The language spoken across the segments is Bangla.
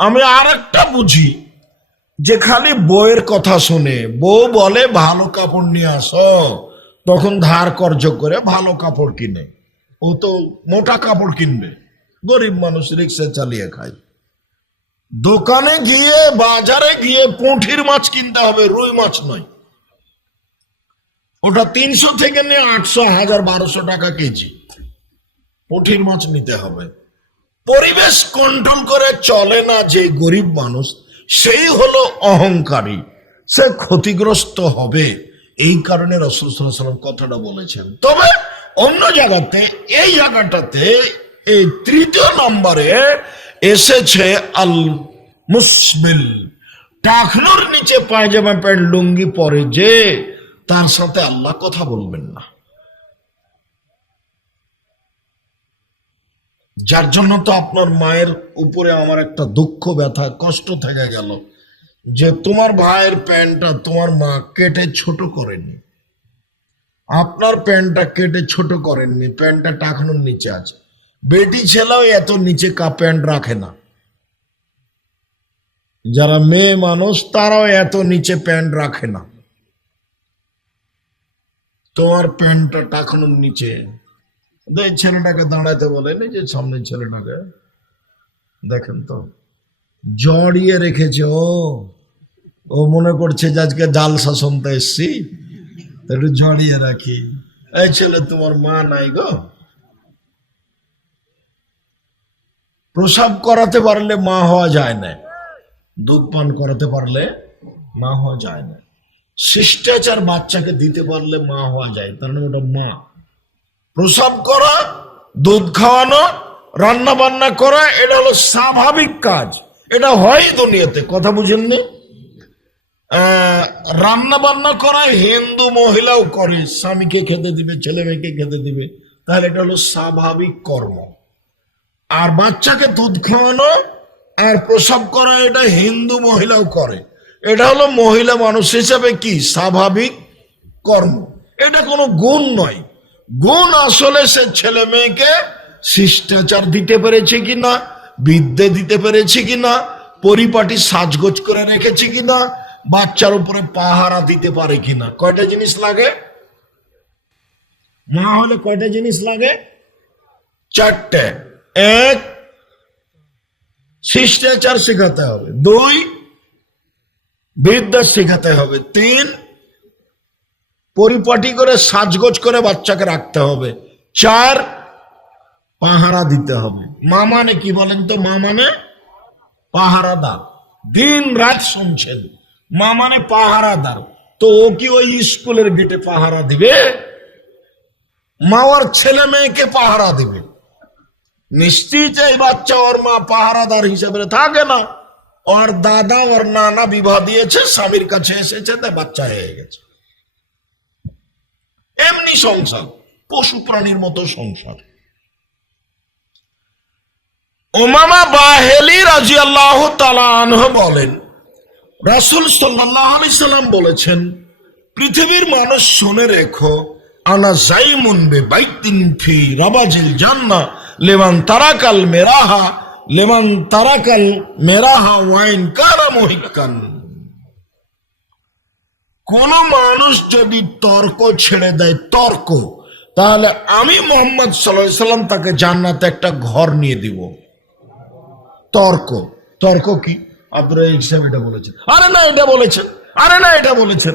আমি আর একটা বুঝি, যে খালি বইয়ের কথা শুনে। বউ বলে, ভালো কাপড় নিয়ে আসো। তখন ধার কর্য করে ভালো কাপড় কিনে। ও তো মোটা কাপড় কিনবে। গরিব মানুষ রিক্সা চালিয়ে খায়। দোকানে গিয়ে, বাজারে গিয়ে পুঁঠির মাছ কিনতে হবে, রুই মাছ নয়। ওটা তিনশো থেকে নিয়ে আটশো, হাজার বারোশো টাকা কেজি। পুঁঠির মাছ নিতে হবে। পরিবেশ কন্ট্রোল করে চলে না যে গরিব মানুষ, সেই হলো অহংকারী। সে ক্ষতিগ্রস্ত হবে। এই কারণে রসুল সাল্লাহ সাল্লাম কথাটা বলেছেন। তবে অন্য জায়গাতে, এই জায়গাটাতে এই তৃতীয় নম্বরে এসেছে আল মুসবিল টাকনোর নিচে পায়জামা প্যান্ট, লুঙ্গি পরে যে, তার সাথে আল্লাহ কথা বলবেন না। যার জন্য তো আপনার মায়ের উপরে আমার একটা দুঃখ, ব্যথা, কষ্ট থেকে গেল যে তোমার ভাইয়ের প্যান্টটা তোমার মা কেটে ছোট করেনি। আপনার প্যান্টটা কেটে ছোট করেননি, প্যান্টটা টাকানোর নিচে আছে। বেটি ছেলেও এত নিচে কা প্যান্ট রাখে না। যারা মেয়ে মানুষ, তারাও এত নিচে প্যান্ট রাখে না। তোমার প্যান্টটা টাকানোর নিচে এই ছেলেটাকে দাঁড়াতে বলেন যে সামনে ছেলেটাকে, দেখেন তো, জড়িয়ে রেখেছে ও। ও মনে করছে যে আজকে জালসা শুনতে এসছি একটু জড়িয়ে রাখি। এই ছেলে, তোমার মা নাই গো। প্রসাব করাতে পারলে মা হওয়া যায় না। দুধ পান করাতে পারলে মা হওয়া যায় না। শিষ্টাচার বাচ্চাকে দিতে পারলে মা হওয়া যায়, তার মানে ওটা মা। প্রসাব করা, দুধ খাওয়ানো রান্না বান্না করা, এটা হলো স্বাভাবিক কাজ। এটা হয় দুনিয়াতে, কথা বুঝেননি? রান্না বান্না করা, হিন্দু মহিলাও করে, স্বামীকে খেতে দিবে, ছেলে মেয়েকে খেতে দিবে, তাহলে এটা হলো স্বাভাবিক কর্ম। আর বাচ্চাকে দুধ খাওয়ানো আর প্রসাব করা, এটা হিন্দু মহিলাও করে। এটা হলো মহিলা মানুষ হিসাবে কি? স্বাভাবিক কর্ম। এটা কোনো গুণ নয়। গুণ আসলে সে ছেলে মেয়েকে শিষ্টাচার দিতে পেরেছে কিনা, বিদ্যে দিতে পেরেছে কিনা, পরিপাটি সাজগোজ করে রেখেছে কিনা, বাচ্চার উপরে পাহারা দিতে পারে কিনা। কয়টা জিনিস লাগে? মা হলে কয়টা জিনিস লাগে? চারটে। এক, শিষ্টাচার শেখাতে হবে। দুই, বিদ্যা শেখাতে হবে। তিন পরিপাটি করে সাজগোজ করে বাচ্চাকে রাখতে হবে। চার, পাহারা দিতে হবে। মা মানে কি বলেন তো? মা মানে পাহারাদার দিন রাত শুনছেন মা মানে পাহারাদার তো ও কি ওই স্কুলের গেটে পাহারা দিবে? মা ওর ছেলে মেয়েকে পাহারা দিবে। নিশ্চিত এই বাচ্চা ওর মা পাহারাদার হিসেবে থাকে না। ওর দাদা, ওর নানা বিবাহ দিয়েছে, স্বামীর কাছে এসেছে বাচ্চা হয়ে গেছে। এমনি সংসার, পশু প্রাণীর মতো সংসার। ওমামা বাহেলি রাজি আল্লাহ তালানহ বলেন, রাসুল সাল্লাহ আলি সাল্লাম বলেছেন, পৃথিবীর মানুষ শুনে রেখো আনা জাইমুন বে বাইতিন ফি রাবাজিল জান্না, লেমান তারাকাল মেরাহা, লেমান তারাকাল মেরাহা ওয়াইন কারা মহিকান কোন মানুষ যদি তর্ক ছেড়ে দেয়, তর্ক, তাহলে আমি মোহাম্মদ সাল্লাহ সাল্লাম তাকে জান্নাতে একটা ঘর নিয়ে দিব। তর্ক। তর্ক কি? আপনারা হিসাবে এটা বলেছেন। আরে না, এটা বলেছেন। আরে না, এটা বলেছেন।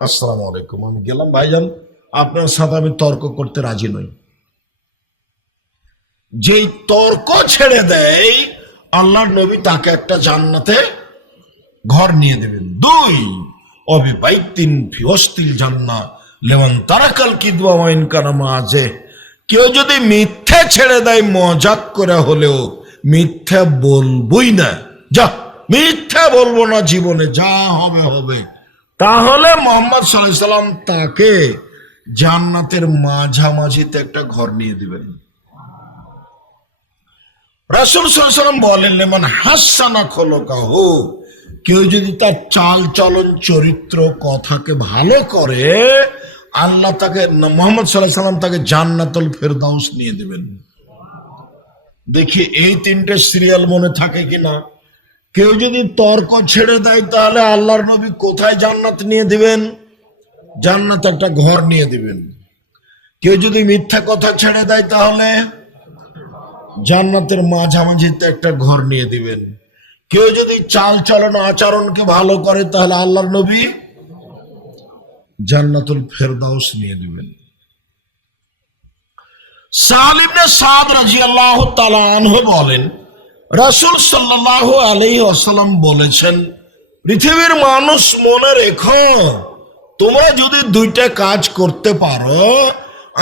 আসসালামু আলাইকুম, আমি গেলাম, ভাইজান, আপনার সাথে আমি তর্ক করতে রাজি নই। যেই তর্ক ছেড়ে দেয়, আল্লাহর নবী তাকে একটা জান্নাতে ঘর নিয়ে দেবেন। দুই অবিবাইতিন ফিহস্তিল জান্না লেমন তারাকাল কিদবা ওয়াইন কানামা আছে কেউ যদি ছেড়ে দেয়, মজাক করে হলেও মিথ্যা বলবই না। যা, মিথ্যা বলব না, জীবনে যা হবে হবে। তাহলে মোহাম্মদ সাল্লাম তাকে জান্নাতের মাঝামাঝিতে একটা ঘর নিয়ে দিবেন। রাসুল সাল্লাম বলেন, লেমন হাসানা খোলো কাহু কেউ যদি তার চাল চলন চরিত্র কথাকে ভালো করে, আল্লাহ তাকে মোহাম্মদ সাল্লাহ সাল্লাম তাকে জান্নাতুল ফেরদাউস নিয়ে দেবেন। দেখি এই তিনটে সিরিয়াল মনে থাকে কিনা। কেউ যদি তর্ক ছেড়ে দেয়, তাহলে আল্লাহর নবী কোথায় জান্নাত নিয়ে দিবেন? জান্নাত একটা ঘর নিয়ে দিবেন। কেউ যদি মিথ্যা কথা ছেড়ে দেয়, তাহলে জান্নাতের মাঝামাঝিতে একটা ঘর নিয়ে দিবেন। কেউ যদি চাল চলন আচরণকে ভালো করে, তাহলে আল্লাহর নবী জান্নাতুল ফেরদাউস নিয়ে দিবেন সালিবনে সাদ তাআলা আনহু বলেন, রাসূল সাল্লাল্লাহু আলাইহি ওয়াসাল্লাম বলেছেন, পৃথিবীর মানুষ মনে রেখো, তোমরা যদি দুইটা কাজ করতে পারো,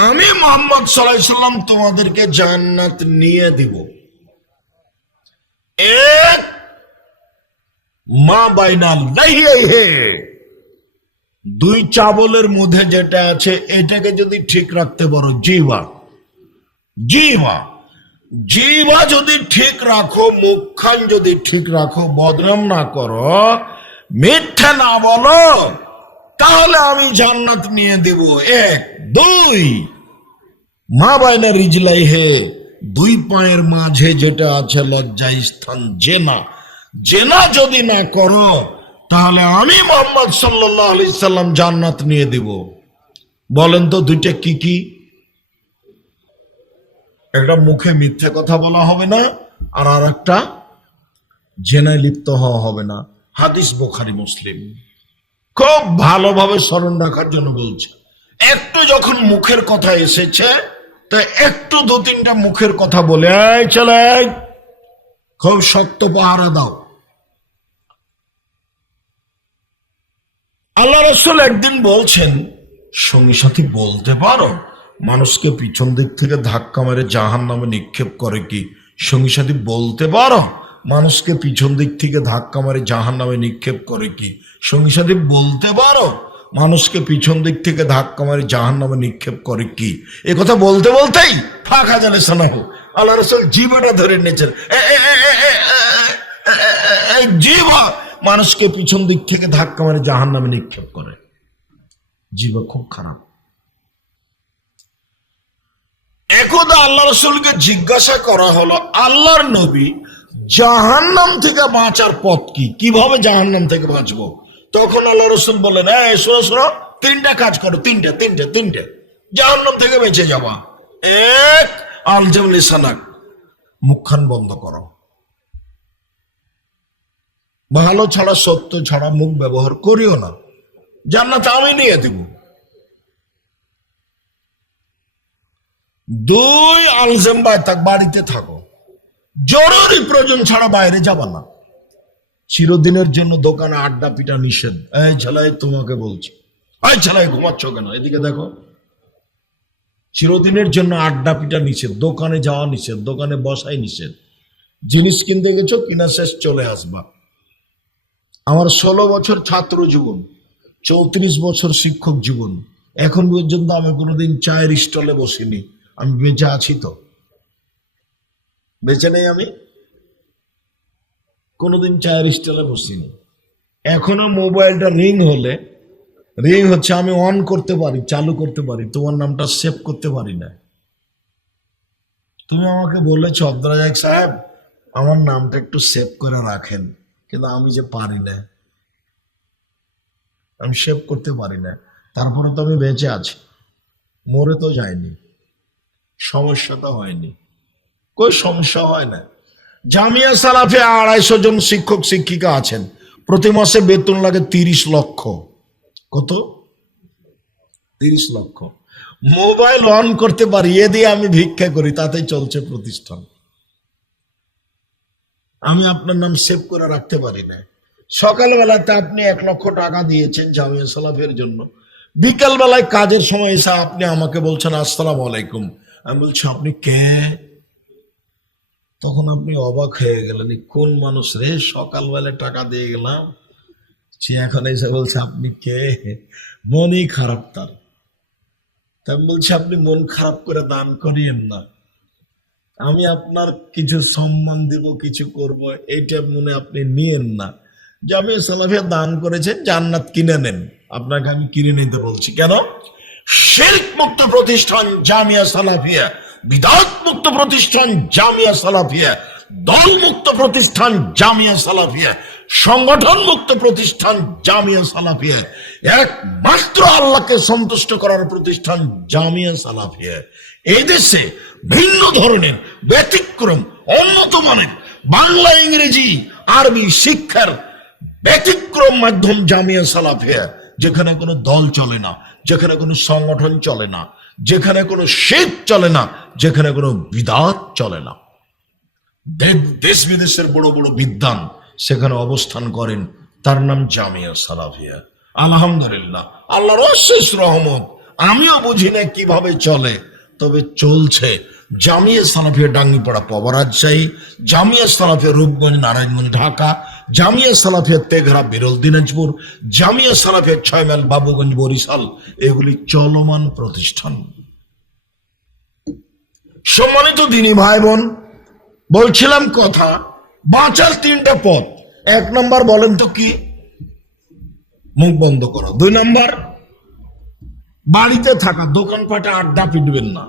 আমি মোহাম্মদ সাল্লাম তোমাদেরকে জান্নাত নিয়ে দিব। এক মা বাইনাল দুই চাবলের মধ্যে যেটা আছে, এটাকে যদি ঠিক রাখতে পারো জিবা জিবা জিবা যদি ঠিক রাখো, মুখখান যদি ঠিক রাখো, বদনাম না করো, মিথ্যা না বলো, তাহলে আমি জান্নাত নিয়ে দেব। এক, দুই। মা বাইনা রিজলাই হে, দুই পায়ের মাঝে যেটা আছে লজ্জা স্থান জেনা জেনা যদি না করো, তাহলে আমি মোহাম্মদ সাল্লাহ আলি সাল্লাম জান্নাত নিয়ে দিব। বলেন তো দুইটা কি কি? একটা মুখে মিথ্যে কথা বলা হবে না, আর আর একটা জেনায় লিপ্ত হওয়া হবে না। হাদিস বোখারি, মুসলিম। খুব ভালোভাবে স্মরণ রাখার জন্য বলছে, একটু যখন মুখের কথা এসেছে, তো একটু দু তিনটা মুখের কথা বলে চলে খুব শক্ত পাহারা দাও। আল্লাহ রসুল একদিন বলছেন, সঙ্গী সাথী বলতে পারো, মানুষকে পিছন দিক থেকে ধাক্কা মেরে জাহান নামে নিক্ষেপ করে কি? সঙ্গী সাথী বলতে পারো, মানুষকে পিছন দিক থেকে ধাক্কা মারে জাহান নামে নিক্ষেপ করে কি? সঙ্গী সাথী বলতে পারো, মানুষকে পিছন দিক থেকে ধাক্কা মারে জাহান নামে নিক্ষেপ করে কি? এ কথা বলতে বলতেই ফাঁকা জানে শোনাবো আল্লাহ রসুল জীবাটা ধরে নিয়েছেন। জীবা মানুষকে পিছন দিক থেকে ধাক্কা মারে জাহান নামে নিক্ষেপ করে। জিবা খুব খারাপ। একদা আল্লাহ রসুলকে জিজ্ঞাসা করা হলো, আল্লাহর নবী জাহান্নাম থেকে বাঁচার পথ কি? কীভাবে জাহান্নাম থেকে বাঁচবো? তখন আল্লাহ রসুল বলেন এই, শোনো শোনো, তিনটা কাজ করো, তিনটা তিনটা তিনটা। জাহান্নাম থেকে বেঁচে যাওয়া এক আলজাম লিসানাক মুখখান বন্ধ করো। ভালো ছাড়া সত্য ছাড়া মুখ ব্যবহার করিও না। জান্নাত আমি নিয়ে দেব। দুই আলজেম্বায় থাক বাড়িতে থাকো। জরুরি প্রয়োজন ছাড়া বাইরে যাবা না। চিরদিনের জন্য দোকানে আড্ডা পিটা নিষেধ। এই ছেলাই তোমাকে বলছি। এই ছেলাই ঘুমাচ্ছ কেন? এদিকে দেখো। চিরদিনের জন্য আড্ডা পিটা নিষেধ। দোকানে যাওয়া নিষেধ, দোকানে বসাই নিষেধ। জিনিস কিনতে গেছো, কিনা শেষ চলে আসবা। আমার ষোলো বছর ছাত্র জীবন, চৌত্রিশ বছর শিক্ষক জীবন। এখন পর্যন্ত আমি কোনোদিন চায়ের স্টলে বসিনি। আমি বেঁচে আছি তো। বেঁচে নেই আমি? কোনোদিন চায়ের স্টলে বসিনি। এখনও মোবাইলটা রিং হলে, রিং হচ্ছে আমি অন করতে পারি, চালু করতে পারি, তোমার নামটা সেভ করতে পারি না। তুমি আমাকে বলেছ আব্দুল সাহেব, আমার নামটা একটু সেভ করে রাখেন। কিন্তু আমি যে পারি না, আমি সেভ করতে পারি না, তারপরে তো আমি বেঁচে আছি। মরে তো যায়নি, সমস্যা তো হয়নি কই সমস্যা হয় না। জামিয়া সালাফে আড়াইশো জন শিক্ষক, শিক্ষিকা আছেন, প্রতি মাসে বেতন লাগে তিরিশ লক্ষ। কত? তিরিশ লক্ষ। মোবাইল অন করতে পারি, এ দিয়ে আমি ভিক্ষা করি, তাতেই চলছে প্রতিষ্ঠান। আমি আপনার নাম সেভ করে রাখতে পারি না। সকালবেলাতে আপনি এক লক্ষ টাকা দিয়েছেন জামিয়া সালাফের জন্য। বিকাল বেলায় কাজের সময় এসে আপনি আমাকে বলছেন, আসসালাম আলাইকুম। আমি বলছি, আপনি কে? তখন আপনি অবাক হয়ে গেলেন কোন মানুষ রে? সকালবেলায় টাকা দিয়ে গেলাম? সে এখন এসে বলছে, আপনি কে? মনই খারাপ তার। তা আমি বলছি, আপনি মন খারাপ করে দান করিয়েন না। আমি আপনার কিছু সম্মান দিব, কিছু করব, এইটা মনে আপনি নিয়েন না। জামিয়া সালাফিয়া দান করেছেন জান্নাত কিনে নেন। আপনাকে আমি কিনে নিতে বলছি। কেন? শিল্প মুক্ত প্রতিষ্ঠান জামিয়া সালাফিয়া বিদাত মুক্ত প্রতিষ্ঠান জামিয়া সালাফিয়া দল মুক্ত প্রতিষ্ঠান জামিয়া সালাফিয়া। সংগঠন মুক্ত প্রতিষ্ঠান জামিয়া সালাফিয়া। একমাত্র আল্লাহকে সন্তুষ্ট করার প্রতিষ্ঠান জামিয়া সালাফিয়া। এই দেশে ভিন্ন ধরনের, ব্যতিক্রম উন্নত মানের বাংলা, ইংরেজি, আরবি শিক্ষার ব্যতিক্রম মাধ্যম জামিয়া সালাফিয়া। যেখানে কোনো দল চলে না, যেখানে কোনো সংগঠন চলে না, যেখানে কোনো শেখ চলে না, যেখানে কোনো বিদাত চলে না। দেশ বিদেশের বড় বড় বিদ্বান সেখানে অবস্থান করেন। তার নাম জামিয়া সালাফিয়া। আলহামদুলিল্লাহ, আল্লাহর অশেষ রহমত। আমিও বুঝি না কীভাবে চলে। তবে চলছে। জামিয়া সালাফিয়া ডাঙ্গিপাড়া পবা রাজশাহী জামিয়া সালাফিয়া রূপগঞ্জ, নারায়ণগঞ্জ, ঢাকা, জামিয়া সালাফিয়া তেঘরা, বিরল দিনাজপুর, জামিয়া সালাফিয়া ছয় মাইল বাবুগঞ্জ, বরিশাল। এগুলি চলমান প্রতিষ্ঠান। সম্মানিত দিনী ভাই বোন, বলছিলাম কথা বাঁচার তিনটা পথ। এক নম্বর বলেন তো কি? মুখ বন্ধ করো। দুই নাম্বার, বাড়িতে থাকা, দোকানপাটে আড্ডা পিটবেন না।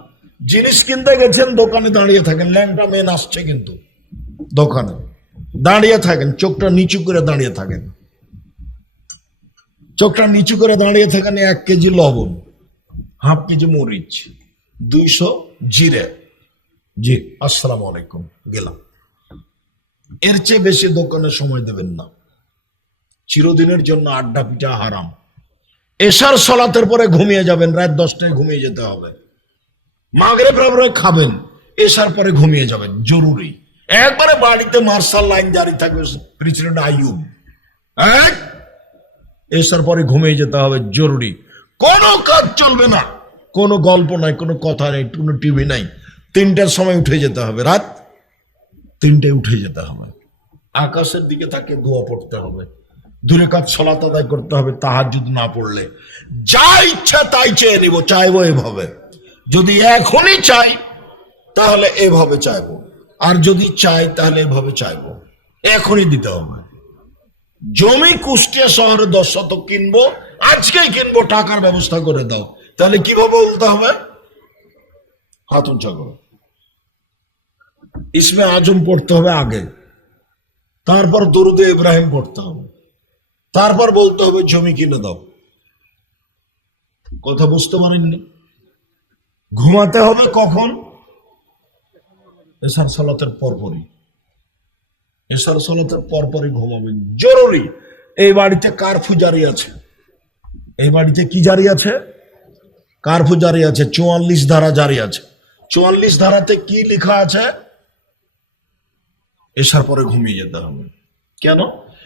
জিনিস কিনতে গেছেন, দোকানে দাঁড়িয়ে থাকেন, ল্যাংটা মেন আসছে কিন্তু দোকানে। দাঁড়িয়ে থাকেন, চোখটা নিচু করে দাঁড়িয়ে থাকেন। চোখটা নিচু করে দাঁড়িয়ে থাকেন এক কেজি লবণ, হাফ কেজি মরিচ, দুইশো জিরে। জি, আসসালামু আলাইকুম, গেলাম। এর চেয়ে বেশি দোকানে সময় দেবেন না। চিরদিনের জন্য আড্ডা পিঠা হারাম। এশার সলাতের পরে ঘুমিয়ে যাবেন, রাত দশটায় ঘুমিয়ে যেতে হবে। মাগরে প্রাবরে খাবেন, এশার পরে ঘুমিয়ে যাবেন, জরুরি। একবারে বাড়িতে মার্শাল লাইন জারি থাকবে, প্রেসিডেন্ট আইয়ুব। এক এসার পরে ঘুমিয়ে যেতে হবে, জরুরি। কোনো কাজ চলবে না। কোনো গল্প নাই, কোনো কথা নেই, কোনো টিভি নাই। তিনটার সময় উঠে যেতে হবে, রাত তিনটায় উঠে যেতে হবে। আকাশের দিকে তাকে দোয়া পড়তে হবে। দূরে কাজ সলাত আদায় করতে হবে তাহার যদি না পড়লে। যা ইচ্ছা তাই চেয়ে নিব, চাইব এভাবে। যদি এখনই চাই, তাহলে এভাবে চাইব। আর যদি চাই, তাহলে এভাবে চাইব। এখনই দিতে হবে। জমি কুষ্টিয়া শহরে দশ শতক কিনবো, আজকেই কিনবো, টাকার ব্যবস্থা করে দাও। তাহলে কীভাবে বলতে হবে? হাত উঁচা করো। ইসমে আজম পড়তে হবে আগে। তারপর দরুদে ইব্রাহিম পড়তে হবে। তারপর বলতে হবে, জমি কিনে দাও। কথা বুঝতে পারেননি? ঘুমাতে হবে কখন? এসার সালাতের পরপরই। এসার সালাতের পরপরই ঘুমাবেন। জরুরি। এই বাড়িতে কারফু জারি আছে। এই বাড়িতে কি জারি আছে? কারফু জারি আছে, চুয়াল্লিশ ধারা জারি আছে। চুয়াল্লিশ ধারাতে কি লেখা আছে? এসার পরে ঘুমিয়ে যেতে হবে। কেন?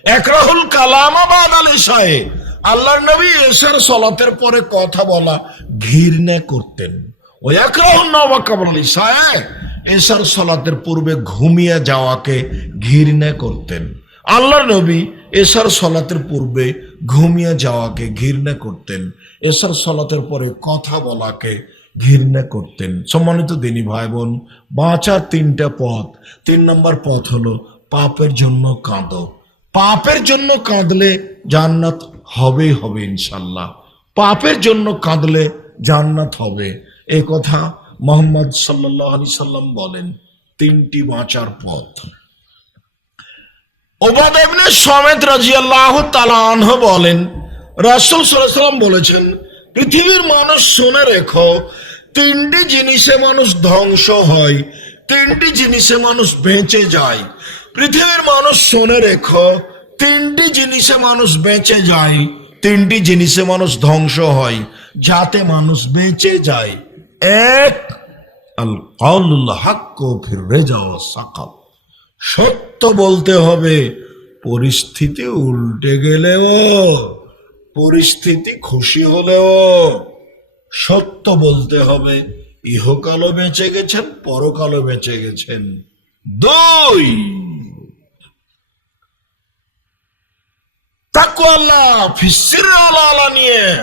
একরাহুল কালামাবাদ আল এশায়ে আল্লাহর নবী এশার সলাতের পরে কথা বলা ঘৃণা করতেন। ও একরাহুল নবাকাবল ইশায়ে এশার সলাতের পূর্বে ঘুমিয়ে যাওয়াকে ঘৃণা করতেন। আল্লাহর নবী এশার সলাতের পূর্বে ঘুমিয়ে যাওয়াকে ঘৃণা করতেন। এশার সলাতের পরে কথা বলাকে ঘৃণা করতেন। সম্মানিত দিনী ভাই বোন বাঁচার তিনটা পথ। তিন নম্বর পথ হলো পাপের জন্য কাঁদো। পাপের জন্য কাঁদলে জান্নাত হবেই হবে ইনশাল্লাহ। পাপের জন্য কাঁদলে জান্নাত হবে। এ কথা মোহাম্মদ সাল্লাহ আলি সাল্লাম বলেন, তিনটি বাঁচার পথ। সমেত রাজিয়াল্লাহ বলেন, রাসূল সাল্লাম বলেছেন, পৃথিবীর মানুষ শুনে রেখো তিনটি জিনিসে মানুষ ধ্বংস হয়, তিনটি জিনিসে মানুষ বেঁচে যায়। পৃথিবীর মানুষ শুনে রেখো, তিনটি জিনিসে মানুষ বেঁচে যায়, তিনটি জিনিসে মানুষ ধ্বংস হয়, যাতে মানুষ বেঁচে যায়। এক সত্য বলতে হবে, পরিস্থিতি উল্টে গেলেও, পরিস্থিতি খুশি হলেও। সত্য বলতে হবে। ইহকালও বেঁচে গেছেন, পরকালও বেঁচে গেছেন। দুই। তাকু আল্লাহ আল্লাহ নিয়ে।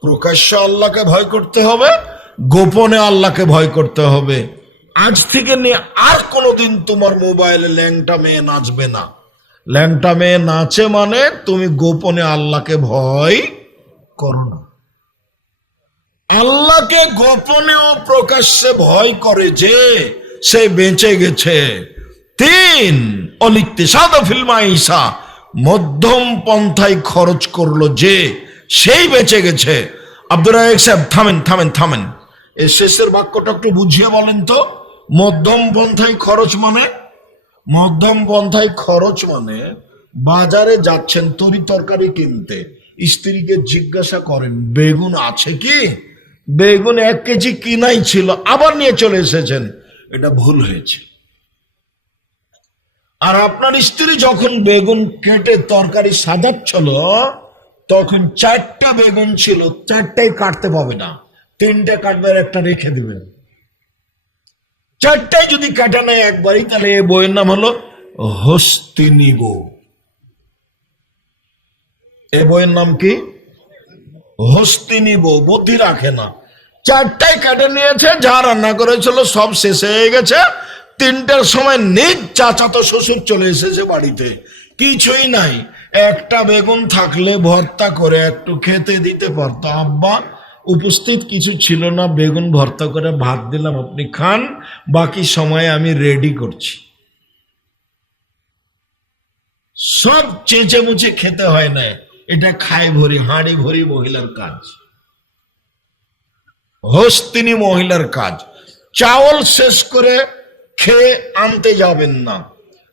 প্রকাশ্য আল্লাহকে ভয় করতে হবে, গোপনে আল্লাহকে ভয় করতে হবে। আজ থেকে নিয়ে আর কোনোদিন তোমার মোবাইলে ল্যাংটা মেয়ে নাচবে না। ল্যাংটা মেয়ে নাচে মানে তুমি গোপনে আল্লাহকে ভয় করো না। আল্লাহকে গোপনে ও প্রকাশ্যে ভয় করে যে সে বেঁচে গেছে। তিন, অলিখতে সাদা ফিল্মা ঈসা মধ্যম পন্থায় খরচ করল যে সেই বেঁচে গেছে। আব্দুর রাজাক সাহেব, থামেন থামেন থামেন। এই শেষের বাক্যটা একটু বুঝিয়ে বলেন তো। মধ্যম পন্থায় খরচ মানে? মধ্যম পন্থায় খরচ মানে বাজারে যাচ্ছেন তরি তরকারি কিনতে। স্ত্রীকে জিজ্ঞাসা করেন, বেগুন আছে কি? বেগুন এক কেজি কিনাই ছিল, আবার নিয়ে চলে এসেছেন। এটা ভুল হয়েছে। আর আপনার স্ত্রী যখন বেগুন কেটে তরকারি সাজাচ্ছিল, তখন চারটা বেগুন ছিল, চারটাই কাটতে পাবে না। তিনটা কাটবে একটা রেখে দিবেন চারটায় যদি কাটা নেয় একবারই, তাহলে এই বইয়ের নাম হলো হস্তিনী বউ এ বইয়ের নাম কি? হস্তিনী বউ বুদ্ধি রাখে না। চারটাই কেটে নিয়েছে, যা রান্না করেছিল, সব শেষ হয়ে গেছে। তিনটার সময় নিজ চাচাতো শ্বশুর চলে এসেছে বাড়িতে। কিছুই নাই। একটা বেগুন থাকলে ভর্তা করে একটু খেতে দিতে পারতো। আব্বা, উপস্থিত কিছু ছিল না, বেগুন ভর্তা করে ভাত দিলাম, আপনি খান, বাকি সময় আমি রেডি করছি। সব চেঁচে মুচে খেতে হয় না এটা খায় ভরি, হাঁড়ি ভরি মহিলার কাজ। হস্তিনী মহিলার কাজ। চাওল শেষ করে খেয়ে আনতে যাবেন না।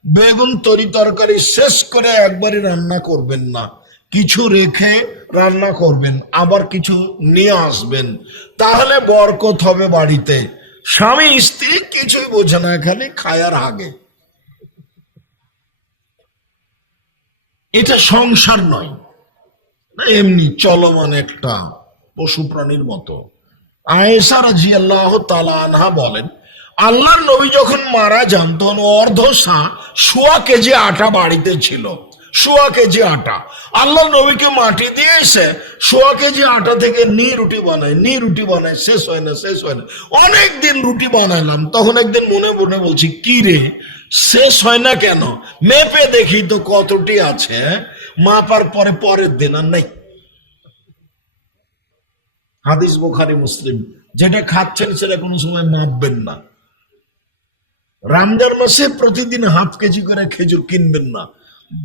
বেগুন তরি তরকারি শেষ করে একবারই রান্না করবেন না। কিছু রেখে রান্না করবেন, আবার কিছু নিয়ে আসবেন। তাহলে বরকত হবে বাড়িতে। স্বামী, স্ত্রী কিছুই বোঝে না খালি খায়ার আগে। এটা সংসার নয়। এমনি চলমান একটা পশু প্রাণীর মতো। আয়েশা রাজি আল্লাহ আনহা বলেন, আল্লাহর নবী যখন মারা যান, তখন অর্ধ সা সোয়া কেজি আটা বাড়িতে ছিল। সোয়া কেজি আটা। আল্লাহ নবীকে মাটি দিয়ে এসে সোয়া কেজি আটা থেকে নি রুটি বানায় নি রুটি বানায়, শেষ হয় না, শেষ হয় না। অনেক দিন রুটি বানাইলাম তখন একদিন মনে মনে বলছি, কি রে, শেষ হয় না কেন? মেপে দেখি তো কতটি আছে মাপার পরে পরের দিন আর নেই। হাদিস বোখারি, মুসলিম, যেটা খাচ্ছেন সেটা কোনো সময় মাপবেন না। রমজান মাসে প্রতিদিন হাফ কেজি করে খেজুর কিনবেন না।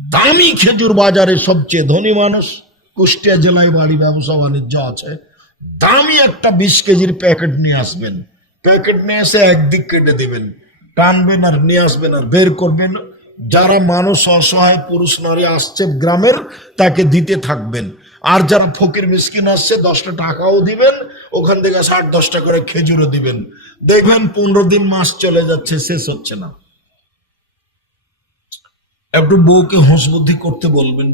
দামি খেজুর বাজারে সবচেয়ে ধনী মানুষ কুষ্টিয়া জেলায় বাড়ি, ব্যবসা, বাণিজ্য আছে। দামি একটা বিশ কেজির প্যাকেট নিয়ে আসবেন। প্যাকেট নিয়ে এসে একদিক কেটে দিবেন। টানবেন আর নিয়ে আসবেন আর বের করবেন। যারা মানুষ অসহায় পুরুষ নারী আসছে গ্রামের, তাকে দিতে থাকবেন। আর যারা ফকির মিসকিন আসছে, দশটা টাকাও দিবেন, ওখান থেকে ষাট, দশটা করে খেজুরও দিবেন। দেখবেন পনেরো দিন মাস চলে যাচ্ছে, শেষ হচ্ছে না। একটু বউকে হসবুদ্ধি বুদ্ধি করতে বলবেন।